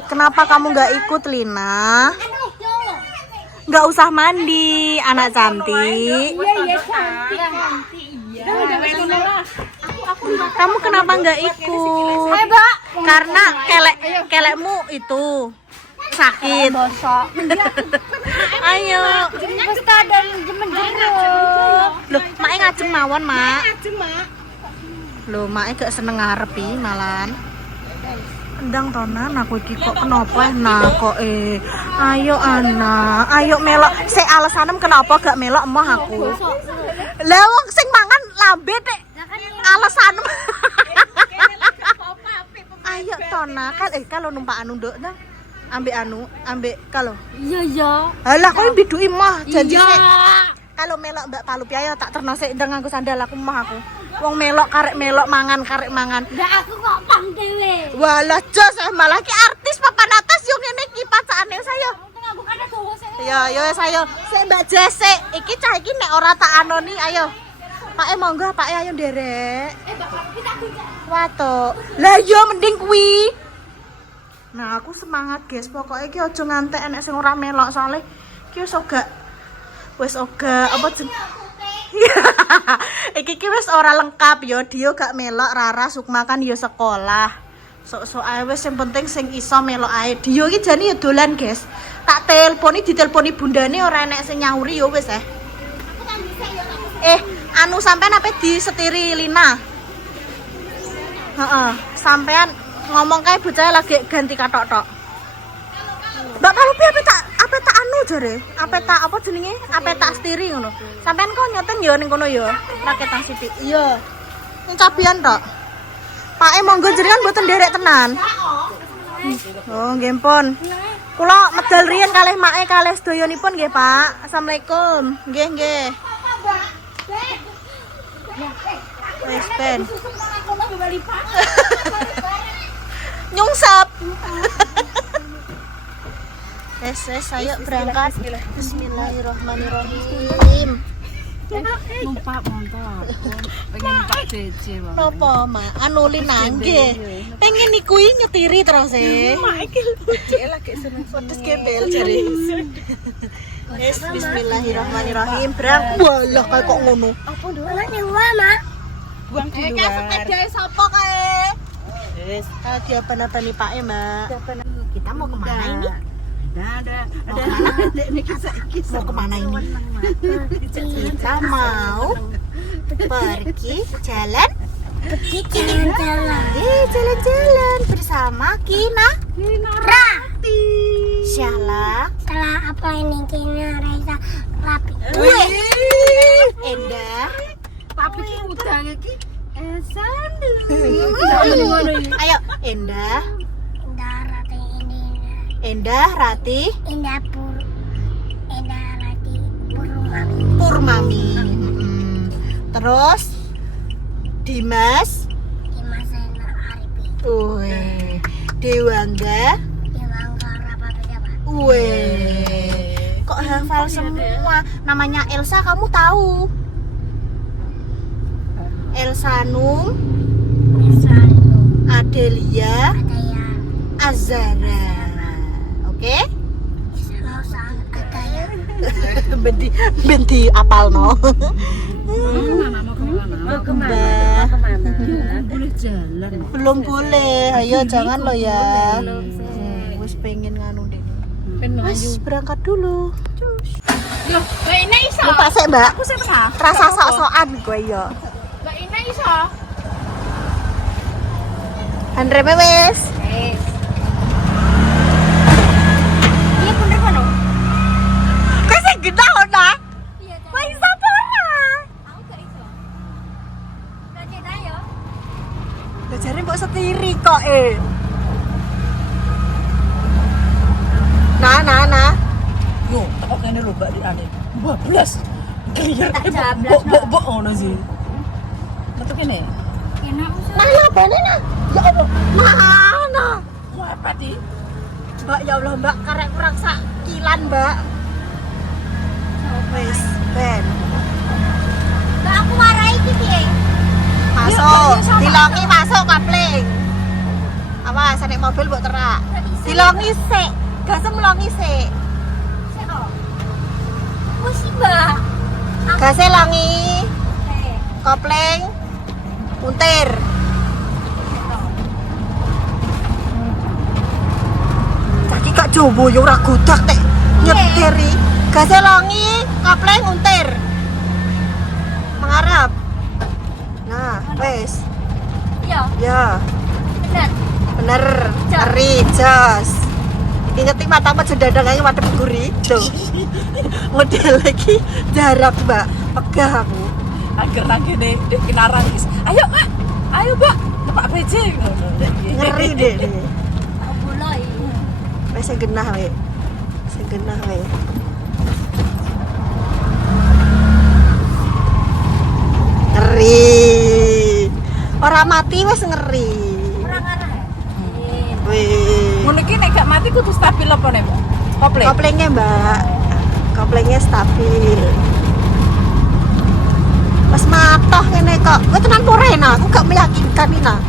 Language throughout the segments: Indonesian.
ikut. Kenapa kamu nggak ikut, Lina? Nggak usah mandi, anak cantik. Kamu kenapa nggak ikut? Karena kelekmu itu sakit. Ayo. Loh, mak ngajeng mawon, Mak. Loh, mak gak seneng ngarepi malan. Endang tonan aku iki kok kenapa kok ayo anak, ayo melok. Se alasanem kenapa gak melok emoh aku. Lah wong sing mangan lambe tek. Alasanem. Ayo tona kan kalau numpak anu nduk nang. Ambek kalau. Iya. Halah kok biduki mah janji sik. Kalau melok Mbak Palupi ayo tak terno sik ndang nganggo sandal aku mah aku. Wong melok karek melok mangan karek mangan. Ndak aku kok pang dhewe. Walah jos malah ki artis papan atas yo ngene iki pacakane saya. Ya saya sik Mbak Jesse iki cah iki nek ora tak anoni ayo. Pak monggo Pak ayo nderek. Wato. Lah yo mending kuwi. Nah, aku semangat guys. Pokoknya ki aja ngantek enek sing ora melok soalnya ki wis oga apa jeneng. Iki wis ora lengkap yo, Dio gak melok, Rara Sukma kan yo sekolah. Sok-sok ae wis sing penting sing iso melok ae. Dio iki jane yo dolan, guys. Tak ditelponi bundane ora enek sing nyauri yo wis anu sampean ape disetiri Lina? Heeh, sampean ngomong kae bocah lagi ganti katok-tok. Mbak Palupi ape tak anu jare? Ape tak apa jenenge? Ape tak stiri ngono. Sampean kok nyoten ya ning kono ya. Raketan sithik. Iya. Ning cabian tok. Pake monggo jenengan mboten nderek tenan. Oh, nggih pun. Kula medal riyen kalih make kalih sedoyonipun nggih, Pak. Assalamualaikum. Nggih. Wes ben. Nyungsep. Wes ayo berangkat. Bismillahirrahmanirrahim. Numpak motor. Pengen numpak JJ, Bang. Napa, Mak? Anu Lina nggih. Pengen iku nyetiri terus Mak iki lucu lagi seneng pedes gebel jare. Wes bismillahirrahmanirrahim. Walah kayak kok ngono. Apa dolan nyewa, Mak? Buang di luar. Sepedae sapa kae? Wes, dia apa-apane Pak Mak. Kita mau kemana ini? Ada. Mau kemana ini? Kita mau pergi jalan. Jalan-jalan bersama Rati. Syahla. Salah apa ini Kina Raisa Rapi. Endah. Tapi ki udah iki sandu. Ayo, Endah. Indah Rati ini. Endah, Rati. Indah Rati Purmami. Terus Dimas Ena Arifi. Dewangga. Dewangga Rapapeda, Pak. Kok hafal semua? Namanya Elsa kamu tahu? Elsanum, Adelia, Azara. Oke? Benti apal no. Mau kemana? Boleh jalan. Belum boleh. Ayo jangan lo ya. Wis pengen nganu deh. Wis berangkat dulu. Loh, Mbak Ina iso. Lupa sih, Mbak. Aku siapa? Rasa sok-sokan gue ya. Mbak Ina iso. Andre wes. Iya bener kan? Kok sih gede loh, Nak? Iya. Wah, iso apa ora? Aku gak iso. Gak cerita ya. Lah jare mbok setiri kok Nah. Yo, kok ngene lho Mbak di ane. 12. Kliyer bok ngono sih. Metu kene. Enak usah. Nah, ya bane nah. Ya Allah. Mana? Kok apa di? Mbak ya Allah, Mbak, karek kurang sak kilan, Mbak. Wes, ben. Mbak aku warai iki piye? Masuk. Dilongi masuk kapling. Awas, nek mobil mbok terak. Dilongi sik. Gasem longi sik. Wis Mbak. Gase longi, Eh, kopling, muntir. Caki gak jowo ya ora godak tek nyetiri. Gase longi, kopling, muntir. Mengarep. Nah, wes. iya, Ya, bener. bener. Jos. Ngeri, jos. Ingeti matamu jendadang ae madhep guri. Tuh. Model lagi jarak, Mbak. Pegah aku. Agar lagi deh kinaran guys. Ayo Mbak, ayo Mbak, Pak BJ. Ngeri deh. Tak boleh. Wes sing genah we. Sing genah we. Ngeri. Ora mati wes ngeri. Orang arah ya? Wih. Ngono iki nek gak mati kudu stabil apa nek, Mbak? Kopling. Koplingnya, Mbak. Koplingnya stabil. Mas matoh ngene kok. Kowe tenan po Rena, aku gak meyakinkan Nina. Nah,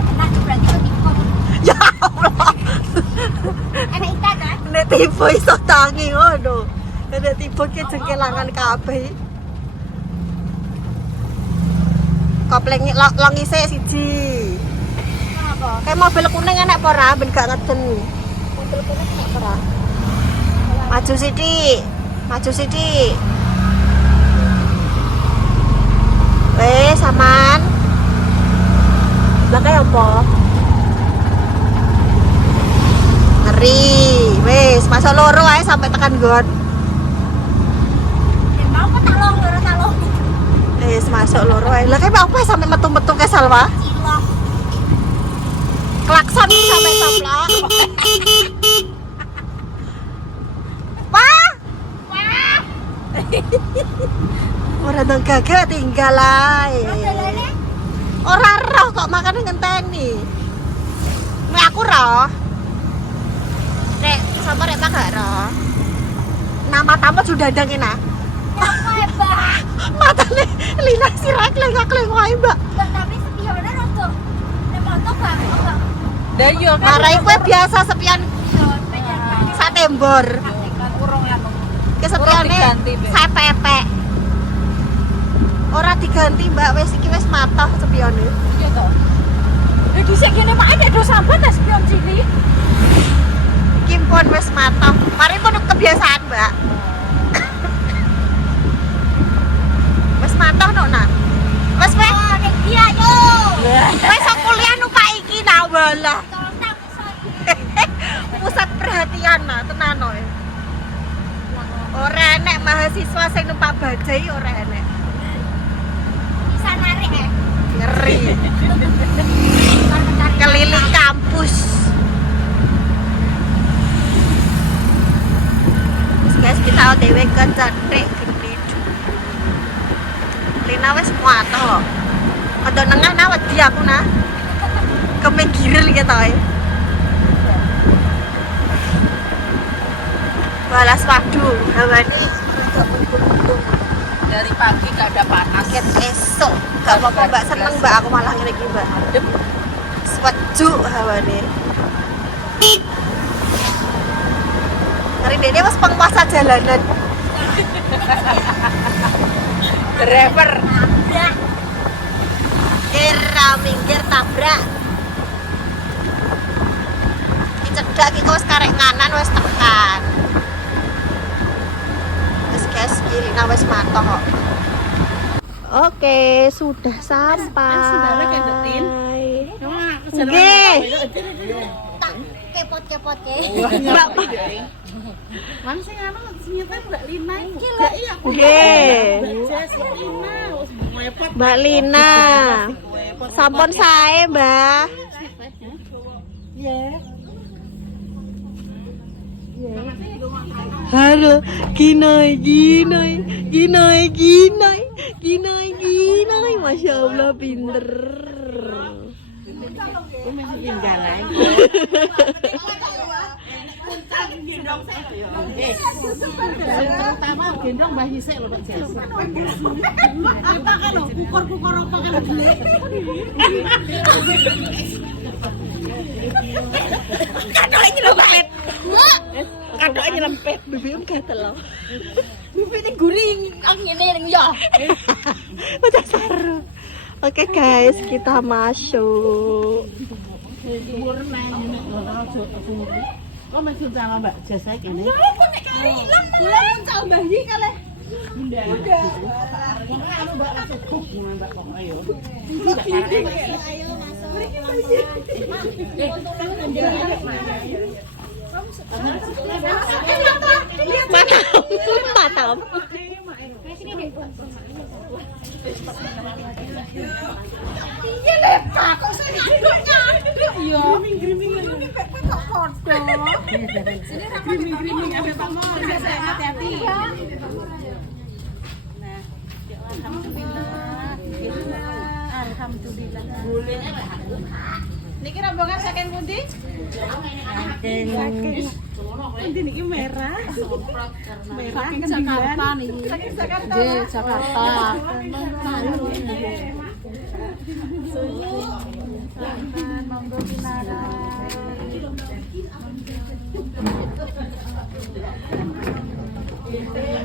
tenang berarti kok tipe. Ya Allah. Enak ikan kan? Nek tipe iso tangi ngono. Nek tipe ki jengkelangan kabeh. Koplingnya longise siji. Kenapa? Kayak mobil kuning enak apa ora? Ben gak ngeden. Mobil kuning enak apa ora? Maju sithik. Maju sithik. Wes, aman. Belakang apa? Ngeri. Wes, masuk loro ae sampai tekan gon. Mau kok tak long, ora tak long. Wes, masuk loro ae. Lah kayak apa sampai metu-metu ke Salwa? Cilok. Klakson sampai saplak. Wah, Wah, ora nang gagak tinggal ae. modelnya Ora roh kok makane ngenteni. Nek aku roh. Nek sapa rek gak roh. Nama tamu sudah ada kena. apa ya, Mbak? Matane Lina sirak lengak-lengok wae, Mbak. Mbak, tapi spionnya rada. Nek foto gak enggak. Lah iya kan. Marai kowe biasa sepian Spion, bener. satembor. kan urung anu. Kesepiane diganti, Mbak. sapepek. Ora diganti, Mbak. Wis iki wis matoh sepione. Iya toh. Lha dhisik kene Pak nek do sambat ta spion cilik. Iki pun wis matoh. Mari pun kebiasaan, Mbak. Wis matoh no, Nak. Wis wis. Oh, nek dia yo. Wis sok kuliah numpak iki nak walah. Tolong tak iso. Pusat perhatian nah, tenan no. Ora enek mahasiswa sing numpak bajai ora enek. Bisa narik ya. Ngeri. Keliling kampus. Guys, kita OTW ke Cendrik Geni. Lina wis muato. Ada nengah na wedi aku nah. Keminggiran gitu ya. Balas wadu, hawani rada mendung-mendung. Dari pagi gak ada panas. Ket esok. Gak apa-apa Mbak, seneng Mbak aku malah ngene iki Mbak. Adem. Sejuk hawane. Hari ini mas penguasa jalanan. Driver. Tabrak. Kira minggir tabrak. Dicedak iki wis karek nganan wis tekan. Wis guys, Lina wis matoh kok. Oke, sudah sampai. Nggih. Tak kepot-kepot ke. Mbak. Mana sih anu nyetem Mbak Lina iki lho. Iya aku. Nggih. Jas Lina wis ngepot. Mbak Lina. Sampun sae, Mbak. Ya. Halo, ginai, Masya Allah pinter. Tinggalan. Terutama gendong Mbah Hisik lho Pak Jas. Apa kan lho kukur-kukur apa kan. Katok nyelempet. Katok nyelempet. BBM gatel loh. Bibit guring angin ning yo. Udah seru. Oke guys, kita masuk. Kok masih sama Mbak Jasa kene? Kula muncul bayi kalih. Bunda. Wong anu Mbak Facebook Mbak kok ayo. Mantap. Iya lepak kok saya nyaduk yo. Griming kok podo. Griming ada kamu hati-hati. Alhamdulillah. Niki rombongan saking pundi? Ini niki merah. Merah Saking Jakarta niki. Saking Jakarta. Nggih, Jakarta. Monggo pinara.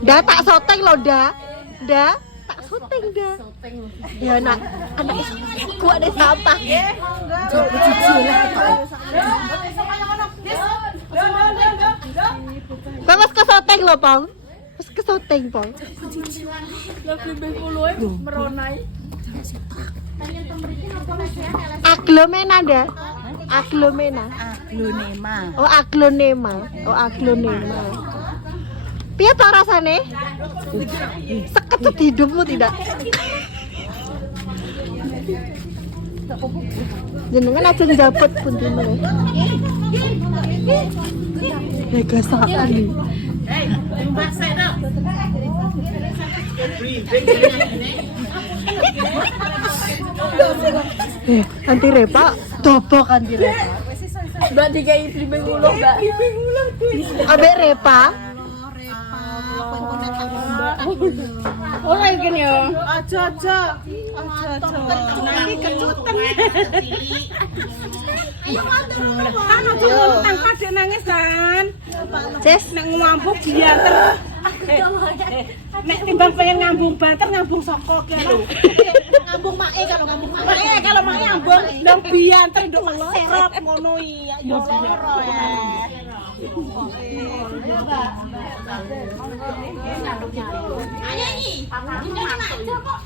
Dah tak syuting loh, dah. Dah tak syuting dah. Ya anak iku ada sampah. Kok wis ke syuting lho, Pong? Wis ke syuting, Pong. Aglomena dah. Aglomena. Aglonema. Oh, aglonema. Oh, aglonema. Piye to rasane? Seketut hidupmu tidak? Jenengan aja njabut puntine. Mega sakit. Anti repa, dobok anti repa. Mbak dikai blimbing ulo, Mbak. Ambek repa. Ora iki yo. Aja. Nanti kecutan. Kan aja ngontang padhe nangis kan. Ces, Nek ngambung bianter. Nek timbang pengen ngambung banter ngambung saka ki lho. Ngambung mae kalau ngambung mae. Kalau mau ngambung ndang bianter nduk serap ngono iya yo loro ya. Ayo iki. Jangan aja kok.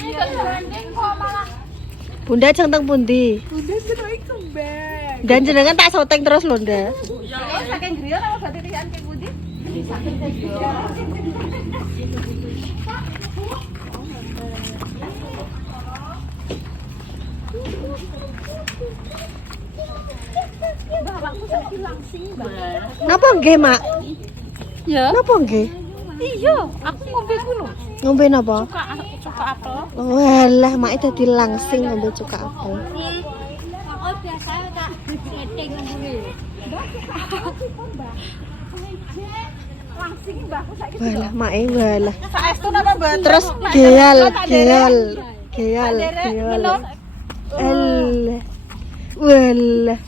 Iki gandeng kok malah. Bunda centeng pundi? Bunda seneng kembang. Dan jenengan tak syuting terus lho, Nda. Saking griya apa berarti riyan ki pundi? Napa nggih, Mak? Ya. Napa nggih? Iya, aku ngombe ku lho. Ngombe napa? Cuka apel. Walah, Mak dadi langsing ngombe cuka apel. Oh, biasa tak setting ngombe. Langsing mbahku saiki. Walah, Mak walah. Saestu napa mboten? Terus geal. Walah.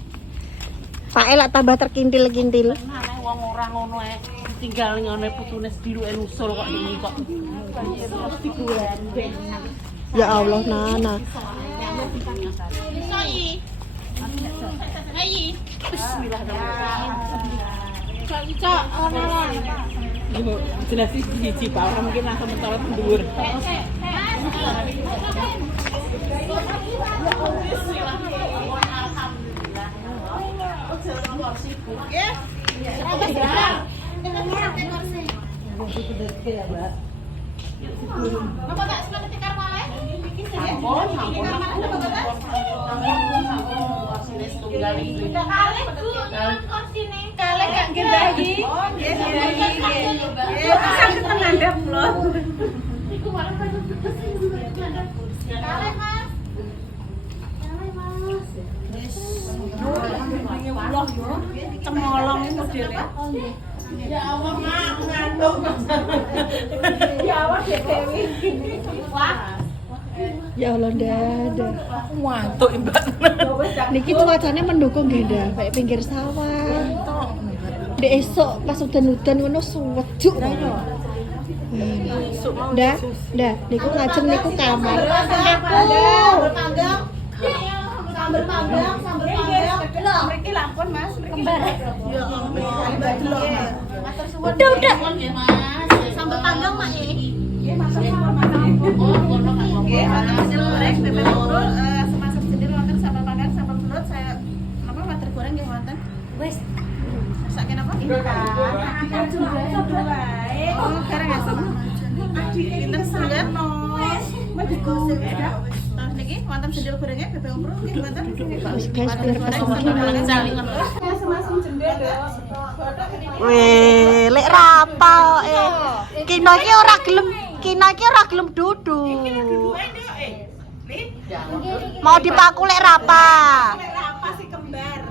Pak elak tambah terkintil-kintil. Nang wong ora ngono ae. Tinggal ngene putune sediluke nusul kok iki kok. Terus digandeng. Ya Allah, Nana. Cok, ono. Jelas siji Pak, ora mungkin langsung mentolot dhuwur. Kalih gak nggih Mbak iki. Oh, nggih, nggih. Bisa ketengandap lho. Kalih Mas. Cemolong modele. Ya Allah, Mak, ngantuk. Ya awak Dewi. Wah. Ya Allah, dadah. Ngantuk Mbak. Niki cuacanya mendukung nggih, Nda, kayak pinggir sawah. Dek esok pas udan-udan ngono suwejuk. Nda, niku ngajeng niku kamar. Sambal panggang. Mriki lampun Mas, kembar. Udah. Sambal panggang Mak ya. Nggih, masak sambal panggang. Nggih, wonten sendil goreng, bebek urul, semasak sendil wonten sambal panggang, sambal belut, saya apa water goreng nggih wonten. Wis. Masakin apa? Oh, kareng asem. Pinten sangat no. Terus niki wonten sendil gorengnya bebek urul nggih wonten. Guys, biar Weh, lek rapa Kina iki ora gelem duduk. Mau dipaku lek rapa. Apa sih kembar?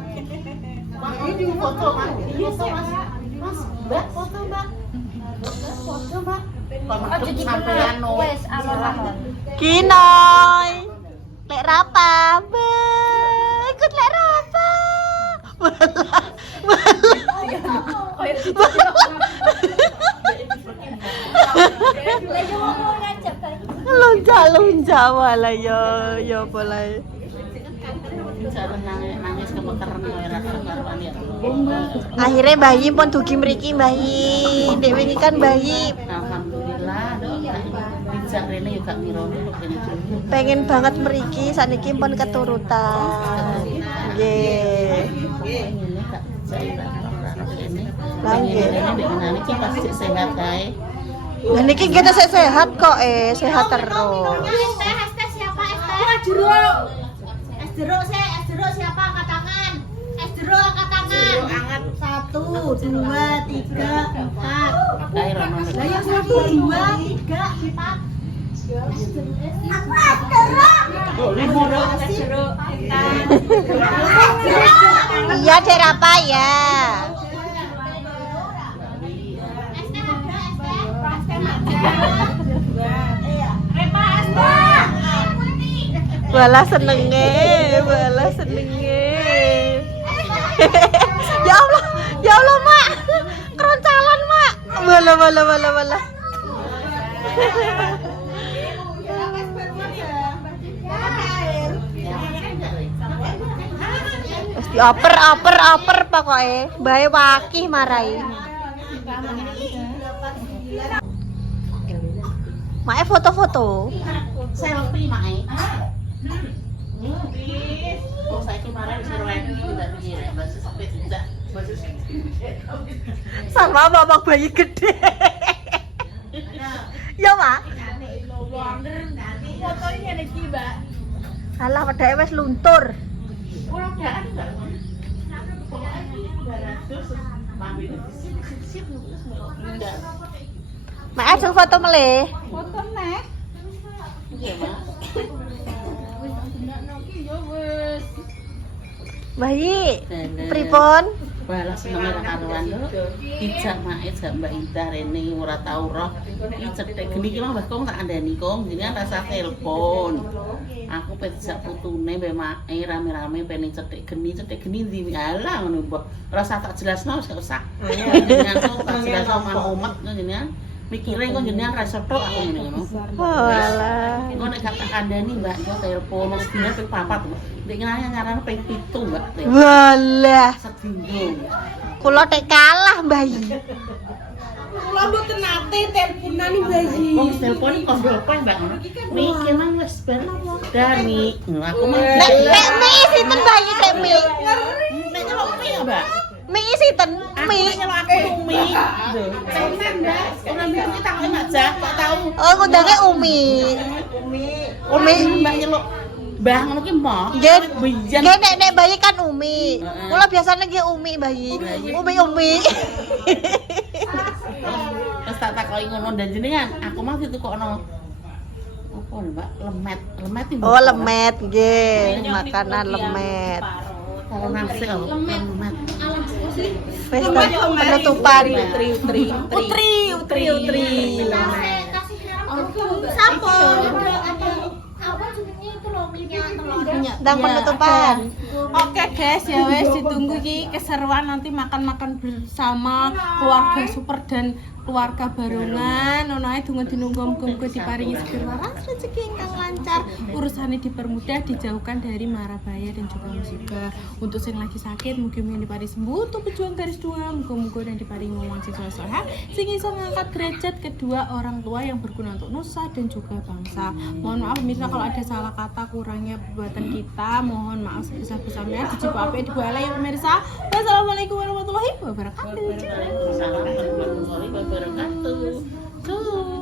Ini foto Mas. Mbak, foto Mbak. Sampeyan no. Kinoy. Lek rapa. Ikut lek rapa. Lunjak wala yo boleh. Nangis kemekeren ora karuan ya. Akhirnya bayi pun dugi mriki bayi. Dek wingi kan bayi Alhamdulillah, bijak rene yo gak mirone kok kene dulu. pengen banget mriki saniki pun keturutan. Nggih. Ngene gak bijak ora kene. Lah nggih. Rene nek ngenani iki pasti sehat kae. Lah niki kita sehat kok sehat terus. Es teh siapa es teh? Es jeruk siapa angkat tangan? Es jeruk angkat tangan. Angkat 1, 2, 3, 4. Kae rono. Lah yang 1, 2, 3, 4. Aku es jeruk. Iya Dek Rapa ya. Es teh ada, es teh. Es teh ada. Repa es teh. Bala senenge. Ya Allah, Mak. Keroncalan, Mak. Bala. Wis dioper pokoke. Bae wakih marai. Mae foto-foto. Selfie mae. Oh, saiki marah wis rewek tidak piye, masih sampai tidak. Sama bapak bayi gede. Ya, Mak. Fotonya niki, Mbak. Alah wedake wis luntur. Ora gak ada. Pokoknya 200 sip terus enggak. Mak ajeng foto meleh. Foto nek. Iya, Mak. Bayi, pripun? Balas seneng ora karuan lho. Dijak mae jak Mbak Ida rene ora tau roh. Iki cethek geni ki Mbah Kong tak andani Kong jenengan rasa telepon. Aku pe dijak putune mbek mae rame-rame pengen cethek geni ndi alah ngono mbok. Rasa tak jelasno wis gak usah. Jenengan kok tak jelasno umat jenengan. Mikire kok jenengan ra iso tok aku ngene ngono. Walah. Engko nek gak tak kandhani Mbak yo telepon mesti dina ping 4. Nek ngarane ngarane ping 7 Mbak. Walah. Sedinggo. Kula tek kalah bayi. Kula mboten nate teleponane bayi. Wong telepon kok berapa Mbak ngono. Mikir mang wis ben dari aku mah. Nek mi sinten bayi nek mi? Nek nyelok mi ya Mbak. Mi sinten? Mi. Nyelok aku mi. Tenan Mbak. Ora mesti tak ngajak kok tau. Oh, ngundange Umi. Umi Mbak nyelok Mbah ngono ki mah. Nggih, nek bayi kan Umi. Kula biasane nggih Umi bayi. Umi. Terus tak takoki ngono dan jenengan, aku mah ditukokno apa Mbak? Lemet iki. Oh, lemet nggih. Makanan lemet. Kalau nasi kalau lemet. Wis penutupan. Utri. Sampun. Dan penutupan. Oke guys, ya wes ditunggu ki keseruan nanti makan-makan bersama keluarga super dan keluarga barongan. Ono ae donga dinunggu muga-muga diparingi sedulur waras rezeki ingkang lancar, urusane dipermudah, dijauhkan dari mara bahaya dan juga musibah. Untuk sing lagi sakit mugi-mugi diparingi sembuh, untuk pejuang garis dua muga-muga dan diparingi ngomong siswa soleh sing iso ngangkat derajat kedua orang tua yang berguna untuk nusa dan juga bangsa. Mohon maaf pemirsa kalau ada salah kata kurangnya perbuatan kita, mohon maaf sebesar-besarnya. Dijibu apa dibu ala ya pemirsa. Wassalamualaikum warahmatullahi wabarakatuh. Assalamualaikum warahmatullahi wabarakatuh.